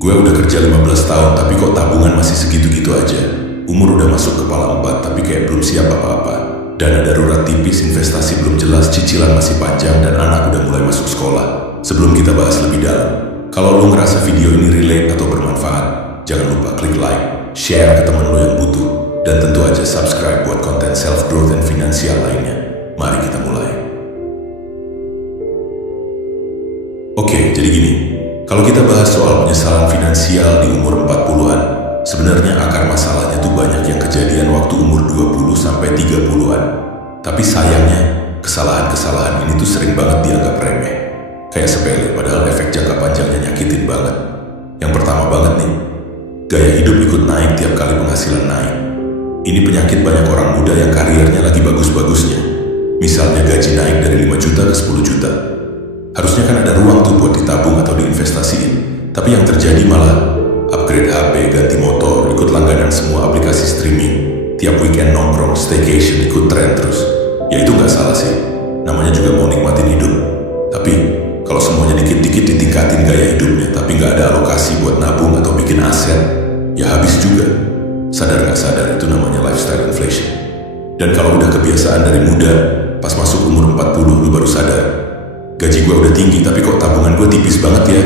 Gue udah kerja 15 tahun tapi kok tabungan masih segitu-gitu aja. Umur udah masuk kepala 4 tapi kayak belum siap apa-apa. Dana darurat tipis, investasi belum jelas, cicilan masih panjang, dan anak udah mulai masuk sekolah. Sebelum kita bahas lebih dalam, kalau lo ngerasa video ini relate atau bermanfaat, jangan lupa klik like, share ke temen lo yang butuh, dan tentu aja subscribe buat konten self-growth dan finansial lainnya. Mari kita mulai. Oke, jadi gini. Kalau kita bahas soal penyesalan finansial di umur 40-an, sebenarnya akar masalahnya tuh banyak yang kejadian waktu umur 20 sampai 30-an. Tapi sayangnya, kesalahan-kesalahan ini tuh sering banget dianggap remeh. Kayak sepele, padahal efek jangka panjangnya nyakitin banget. Yang pertama banget nih, gaya hidup ikut naik tiap kali penghasilan naik. Ini penyakit banyak orang muda yang karirnya lagi bagus-bagusnya. Misalnya gaji naik dari 5 juta ke 10 juta. Harusnya kan ada ruang tuh buat ditabung atau diinvestasiin. Tapi yang terjadi malah upgrade HP, ganti motor, ikut langganan semua aplikasi streaming. Tiap weekend nongkrong, staycation, ikut tren terus. Ya itu nggak salah sih, namanya juga mau nikmatin hidup. Tapi kalau semuanya dikit-dikit ditingkatin gaya hidupnya, tapi nggak ada alokasi buat nabung atau bikin aset, ya habis juga. Sadar nggak sadar itu namanya lifestyle inflation. Dan kalau udah kebiasaan dari muda, pas masuk umur 40 lu baru sadar, gaji gue udah tinggi tapi kok tabungan gue tipis banget ya.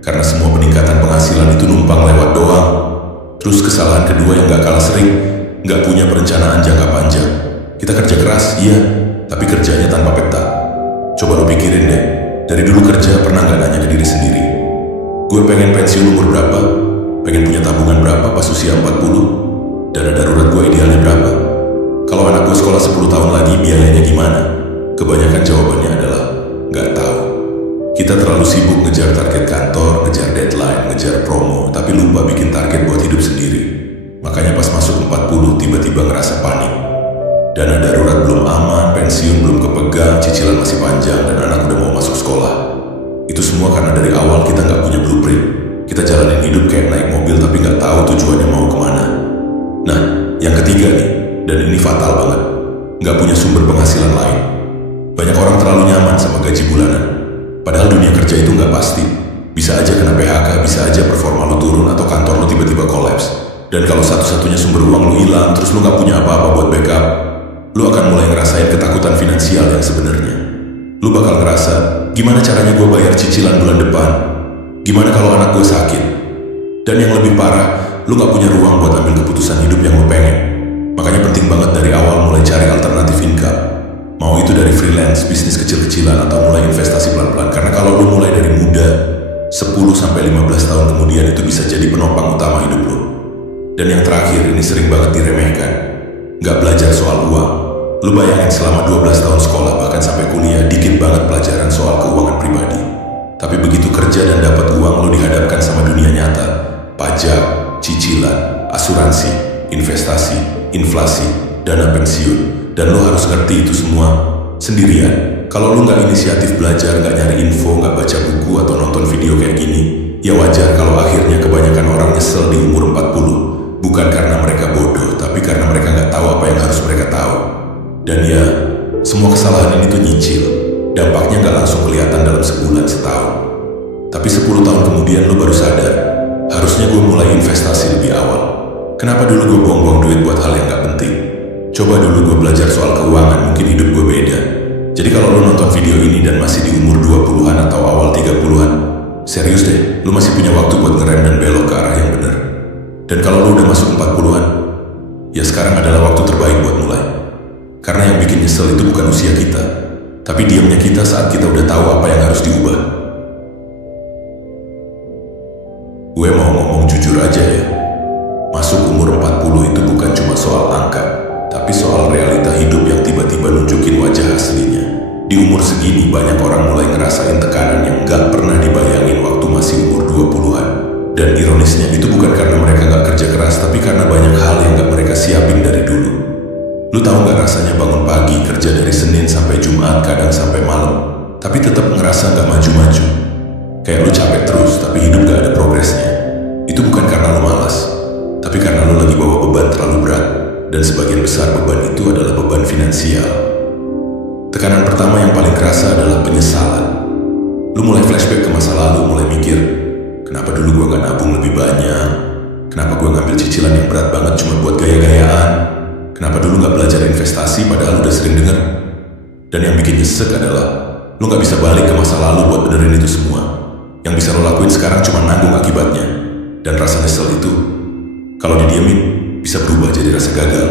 Karena semua peningkatan penghasilan itu numpang lewat doang. Terus kesalahan kedua yang gak kalah sering, gak punya perencanaan jangka panjang. Kita kerja keras, iya, tapi kerjanya tanpa peta. Coba lo pikirin deh, dari dulu kerja pernah gak nanya ke diri sendiri, gue pengen pensiun umur berapa? Pengen punya tabungan berapa pas usia 40? Dana darurat gue idealnya berapa? Kalau anak gue sekolah 10 tahun lagi biayanya gimana? Kebanyakan jawabannya adalah nggak tahu. Kita terlalu sibuk ngejar target kantor, ngejar deadline, ngejar promo, tapi lupa bikin target buat hidup sendiri. Makanya pas masuk 40 tiba-tiba ngerasa panik. Dana darurat belum aman, pensiun belum kepegang, cicilan masih panjang, dan anak udah mau masuk sekolah. Itu semua karena dari awal kita nggak punya blueprint. Kita jalanin hidup kayak naik mobil tapi nggak tahu tujuannya mau kemana. Nah, yang ketiga nih, dan ini fatal banget, nggak punya sumber penghasilan lain. Banyak orang terlalu nyaman sama gaji bulanan. Padahal dunia kerja itu nggak pasti. Bisa aja kena PHK, bisa aja performa lu turun atau kantor lu tiba-tiba kolaps. Dan kalau satu-satunya sumber uang lu hilang, terus lu nggak punya apa-apa buat backup, lu akan mulai ngerasain ketakutan finansial yang sebenarnya. Lu bakal ngerasa, gimana caranya gue bayar cicilan bulan depan? Gimana kalau anak gue sakit? Dan yang lebih parah, lu nggak punya ruang buat ambil keputusan hidup yang lu pengen. Makanya penting banget dari awal mulai cari alternatif income. Mau itu dari freelance, bisnis kecil-kecilan, atau mulai investasi pelan-pelan. Karena kalau lu mulai dari muda, 10-15 tahun kemudian itu bisa jadi penopang utama hidup lu. Dan yang terakhir, ini sering banget diremehkan. Nggak belajar soal uang. Lu bayangin selama 12 tahun sekolah, bahkan sampai kuliah, dikit banget pelajaran soal keuangan pribadi. Tapi begitu kerja dan dapat uang, lu dihadapkan sama dunia nyata. Pajak, cicilan, asuransi, investasi, inflasi, dana pensiun. Dan lo harus ngerti itu semua sendirian. Kalau lo nggak inisiatif belajar, nggak nyari info, nggak baca buku atau nonton video kayak gini, ya wajar kalau akhirnya kebanyakan orang nyesel di umur 40. Bukan karena mereka bodoh, tapi karena mereka nggak tahu apa yang harus mereka tahu. Dan ya, semua kesalahan ini tuh nyicil. Dampaknya nggak langsung kelihatan dalam sebulan, setahun. Tapi 10 tahun kemudian lo baru sadar, harusnya gue mulai investasi lebih awal. Kenapa dulu gue buang-buang duit buat hal yang nggak penting? Coba dulu gue belajar soal keuangan, mungkin hidup gue beda. Jadi kalau lu nonton video ini dan masih di umur 20-an atau awal 30-an, serius deh, lu masih punya waktu buat ngerem dan belok ke arah yang benar. Dan kalau lu udah masuk 40-an, ya sekarang adalah waktu terbaik buat mulai. Karena yang bikin nyesel itu bukan usia kita, tapi diamnya kita saat kita udah tahu apa yang harus diubah. Gue mau ngomong jujur aja ya, masuk umur 40 itu bukan cuma soal angka, tapi soal realita hidup yang tiba-tiba nunjukin wajah aslinya. Di umur segini banyak orang mulai ngerasain tekanan yang gak pernah dibayangin waktu masih umur 20-an. Dan ironisnya itu bukan karena mereka gak kerja keras, tapi karena banyak hal yang gak mereka siapin dari dulu. Lu tahu gak rasanya bangun pagi, kerja dari Senin sampai Jumat, kadang sampai malam, tapi tetap ngerasa gak maju-maju. Kayak lu capek terus, tapi hidup gak ada progresnya. Itu bukan karena lu malas, tapi karena lu lagi bawa beban terlalu berat. Dan sebagian besar beban itu adalah beban finansial. Tekanan pertama yang paling kerasa adalah penyesalan. Lu mulai flashback ke masa lalu, mulai mikir, Kenapa dulu gue gak nabung lebih banyak? Kenapa gue ngambil cicilan yang berat banget cuma buat gaya-gayaan? Kenapa dulu gak belajar investasi padahal udah sering denger? Dan yang bikin nyesek adalah lo gak bisa balik ke masa lalu buat benerin itu semua. Yang bisa lo lakuin sekarang cuma nanggung akibatnya. Dan rasa nyesel itu, kalau didiemin, bisa berubah jadi rasa gagal.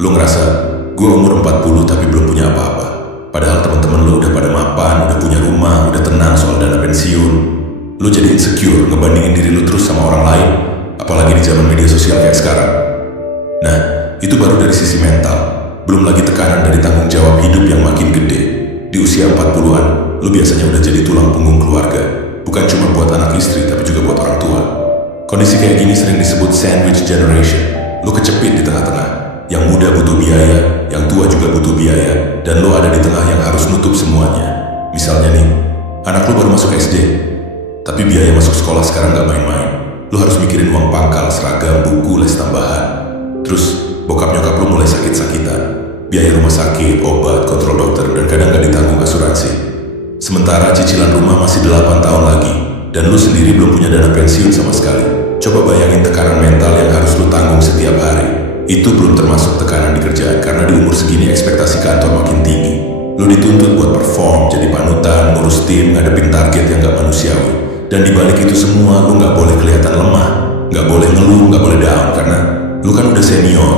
Lo ngerasa, gue umur 40 tapi belum punya apa-apa. Padahal teman-teman lo udah pada mapan, udah punya rumah, udah tenang soal dana pensiun. Lo jadi insecure ngebandingin diri lo terus sama orang lain, apalagi di zaman media sosial kayak sekarang. Nah, itu baru dari sisi mental. Belum lagi tekanan dari tanggung jawab hidup yang makin gede. Di usia 40-an, lo biasanya udah jadi tulang punggung keluarga. Bukan cuma buat anak istri, tapi juga buat orang tua. Kondisi kayak gini sering disebut sandwich generation. Lo kecepit di tengah-tengah. Yang muda butuh biaya, yang tua juga butuh biaya, dan lo ada di tengah yang harus nutup semuanya. Misalnya nih, anak lo baru masuk SD, tapi biaya masuk sekolah sekarang gak main-main. Lo harus mikirin uang pangkal, seragam, buku, les tambahan. Terus, bokap nyokap lo mulai sakit-sakitan. Biaya rumah sakit, obat, kontrol dokter, dan kadang gak ditanggung asuransi. Sementara cicilan rumah masih 8 tahun lagi, dan lo sendiri belum punya dana pensiun sama sekali. Coba bayangin tekanan mental yang harus lo tanggung setiap hari. Itu belum termasuk tekanan di kerjaan, karena di umur segini ekspektasi kantor makin tinggi. Lo dituntut buat perform, jadi panutan, ngurus tim, ngadepin target yang gak manusiawi. Dan dibalik itu semua, lo gak boleh kelihatan lemah, gak boleh ngeluh, gak boleh down, karena lo kan udah senior.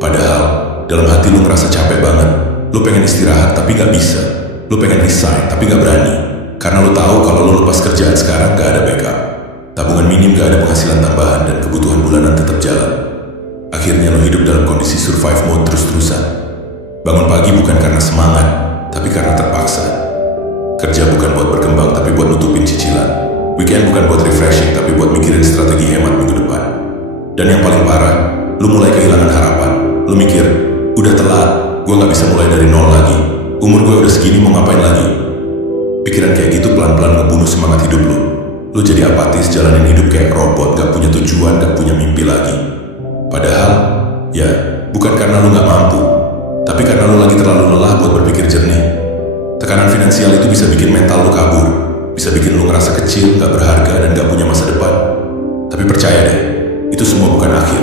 Padahal, dalam hati lo ngerasa capek banget. Lo pengen istirahat, tapi gak bisa. Lo pengen resign, tapi gak berani. Karena lo tahu kalau lo lepas kerjaan sekarang gak ada backup. Tabungan minim gak ada penghasilan tambahan, dan kebutuhan bulanan tetap jalan. Akhirnya lo hidup dalam kondisi survive mode terus-terusan. Bangun pagi bukan karena semangat, tapi karena terpaksa. Kerja bukan buat berkembang, tapi buat nutupin cicilan. Weekend bukan buat refreshing, tapi buat mikirin strategi hemat minggu depan. Dan yang paling parah, lo mulai kehilangan harapan. Lo mikir, udah telat, gue gak bisa mulai dari nol lagi. Umur gue udah segini, mau ngapain lagi? Pikiran kayak gitu pelan-pelan ngebunuh semangat hidup lo. Lo jadi apatis, jalanin hidup kayak robot, gak punya tujuan, gak punya mimpi lagi. Padahal, ya, bukan karena lo gak mampu, tapi karena lo lagi terlalu lelah buat berpikir jernih. Tekanan finansial itu bisa bikin mental lo kabur, bisa bikin lo ngerasa kecil, gak berharga, dan gak punya masa depan. Tapi percaya deh, itu semua bukan akhir.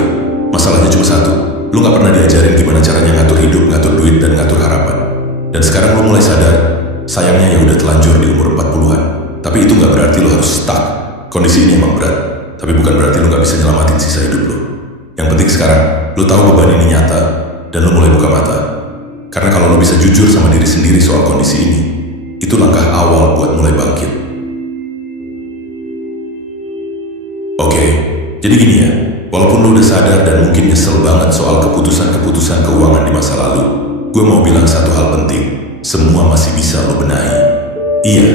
Masalahnya cuma satu, lo gak pernah diajarin gimana caranya ngatur hidup, ngatur duit, dan ngatur harapan. Dan sekarang lo mulai sadar, sayangnya ya udah telanjur di umur 40-an. Tapi itu gak berarti lo harus stuck. Kondisi ini emang berat, tapi bukan berarti lo gak bisa nyelamatin sisa hidup lo. Yang penting sekarang, lo tahu beban ini nyata, dan lo mulai buka mata. Karena kalau lo bisa jujur sama diri sendiri soal kondisi ini, itu langkah awal buat mulai bangkit. Oke, jadi gini ya, walaupun lo udah sadar dan mungkin nyesel banget soal keputusan-keputusan keuangan di masa lalu, gue mau bilang satu hal penting, semua masih bisa lo benahi. Iya,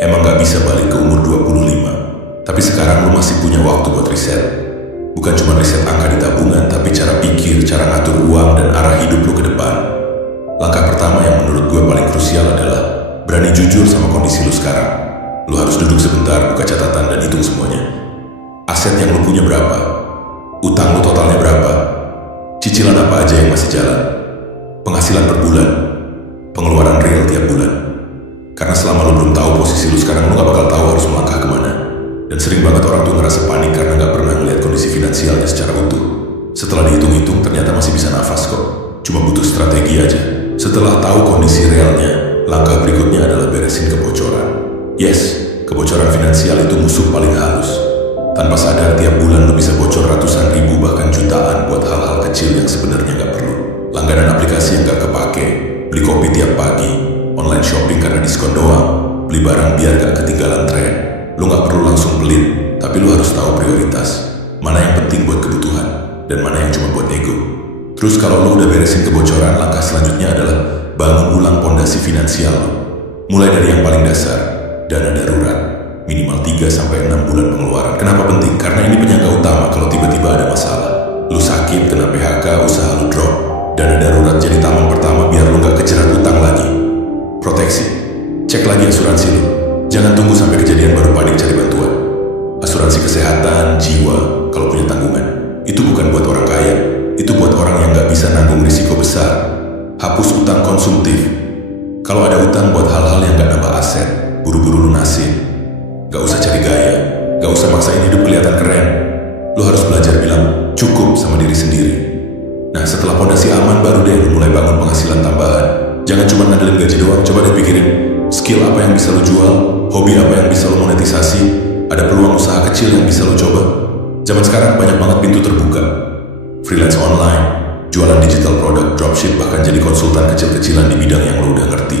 emang gak bisa balik ke umur 25, tapi sekarang lo masih punya waktu buat riset. Bukan cuma riset angka di tabungan, tapi cara pikir, cara ngatur uang, dan arah hidup lo ke depan. Langkah pertama yang menurut gue paling krusial adalah berani jujur sama kondisi lo sekarang. Lo harus duduk sebentar, buka catatan, dan hitung semuanya. Aset yang lo punya berapa? Utang lo totalnya berapa? Cicilan apa aja yang masih jalan? Penghasilan per bulan? Pengeluaran real tiap bulan? Karena selama lo belum tahu posisi lo sekarang, lo gak bakal tahu harus melangkah kemana. Dan sering banget orang tuh ngerasa panik karena gak pernah ngeliat kondisi finansialnya secara utuh. Setelah dihitung-hitung, ternyata masih bisa nafas kok. Cuma butuh strategi aja. Setelah tahu kondisi realnya, langkah berikutnya adalah beresin kebocoran. Yes, kebocoran finansial itu musuh paling halus. Tanpa sadar, tiap bulan lo bisa bocor ratusan ribu bahkan jutaan buat hal-hal kecil yang sebenarnya gak perlu. Langganan aplikasi yang gak kepake, beli kopi tiap pagi, online shopping karena diskon doang, beli barang biar gak ketinggalan tren. Lo gak perlu langsung pelit, tapi lo harus tahu prioritas. Mana yang penting buat kebutuhan, dan mana yang cuma buat ego. Terus kalau lo udah beresin kebocoran, langkah selanjutnya adalah bangun ulang pondasi finansial lo. Mulai dari yang paling dasar, dana darurat. Minimal 3-6 bulan pengeluaran. Kenapa penting? Karena ini penyangga utama kalau tiba-tiba ada masalah. Lo sakit, kena PHK, usaha lo drop. Dana darurat jadi taman pertama biar lo gak kejerat utang lagi. Proteksi. Cek lagi asuransi lo. Jangan tunggu sampai kejadian baru panik cari bantuan. Asuransi kesehatan, jiwa, kalau punya tanggungan. Itu bukan buat orang kaya. Itu buat orang yang gak bisa nanggung risiko besar. Hapus utang konsumtif. Kalau ada utang buat hal-hal yang gak nambah aset, buru-buru lunasin. Gak usah cari gaya, gak Gak usah maksain hidup kelihatan keren. Lo harus belajar bilang cukup sama diri sendiri. Nah, setelah pondasi aman, baru deh lo mulai bangun penghasilan tambahan. Jangan cuma ngandelin gaji doang, coba deh pikirin skill apa yang bisa lo jual, hobi apa yang bisa lo monetisasi, ada peluang usaha kecil yang bisa lo coba. Zaman sekarang banyak banget pintu terbuka. Freelance online, jualan digital produk, dropship, bahkan jadi konsultan kecil-kecilan di bidang yang lo udah ngerti.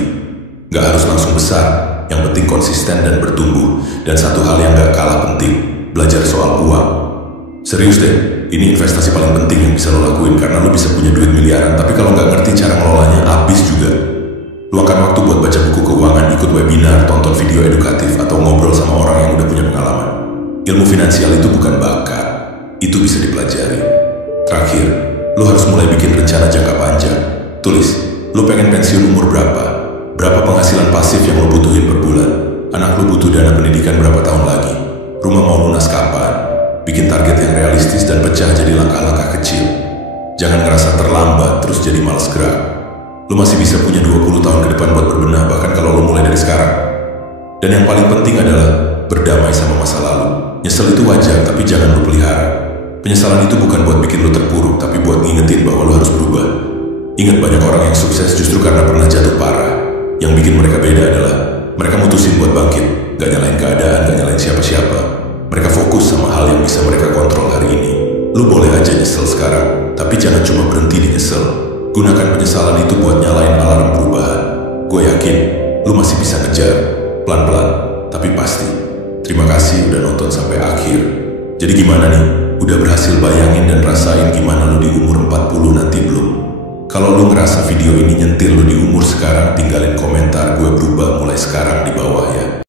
Gak harus langsung besar, yang penting konsisten dan bertumbuh. Dan satu hal yang gak kalah penting, belajar soal uang. Serius deh, ini investasi paling penting yang bisa lo lakuin, karena lo bisa punya duit miliaran, tapi kalau nggak ngerti cara ngelolanya, habis juga. Luangkan waktu buat baca buku keuangan, ikut webinar, tonton video edukatif, atau ngobrol sama orang yang udah punya pengalaman. Ilmu finansial itu bukan bakat, itu bisa dipelajari. Terakhir, lo harus mulai bikin rencana jangka panjang. Tulis, lo pengen pensiun umur berapa? Berapa penghasilan pasif yang lo butuhin per bulan? Anak lo butuh dana pendidikan berapa tahun lagi? Rumah mau lunas kapan? Bikin target yang realistis dan pecah jadi langkah-langkah kecil. Jangan ngerasa terlambat terus jadi malas gerak. Lu masih bisa punya 20 tahun ke depan buat berbenah, bahkan kalau lu mulai dari sekarang. Dan yang paling penting adalah berdamai sama masa lalu. Nyesel itu wajar, tapi jangan lu pelihara. Penyesalan itu bukan buat bikin lu terpuruk, tapi buat ngingetin bahwa lu harus berubah. Ingat, banyak orang yang sukses justru karena pernah jatuh parah. Yang bikin mereka beda adalah mereka mutusin buat bangkit, gak nyalain keadaan, gak nyalain siapa-siapa. Mereka fokus sama hal yang bisa mereka kontrol hari ini. Lu boleh aja nyesel sekarang, tapi jangan cuma berhenti di nyesel. Gunakan penyesalan itu buat nyalain alarm perubahan. Gue yakin, lu masih bisa ngejar. Pelan-pelan, tapi pasti. Terima kasih udah nonton sampai akhir. Jadi gimana nih? Udah berhasil bayangin dan rasain gimana lu di umur 40 nanti belum? Kalau lu ngerasa video ini nyentil lu di umur sekarang, tinggalin komentar gue berubah mulai sekarang di bawah ya.